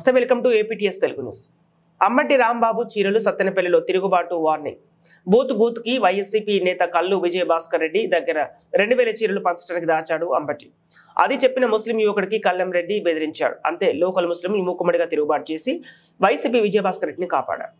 నమస్తే, welcome to APTS Telugu news. Ambati Rambabu చీరలు సత్తెనపల్లిలో తిరుగుబాటు వార్నింగ్. బూత్ కి వైఎస్సీపీ నేత కల్లు విజయభాస్కర్ రెడ్డి దగ్గర 2000 చీరలు పంచడానికి దాచాడు అంబటి. అది చెప్పిన ముస్లిం యువకుడికి కల్లం రెడ్డి బెదిరించాడు. అంతే, లోకల్ ముస్లింలు మూకుమ్మడిగా తిరుగుబాటు చేసి వైసీపీ విజయభాస్కర్ రెడ్డిని కాపాడారు.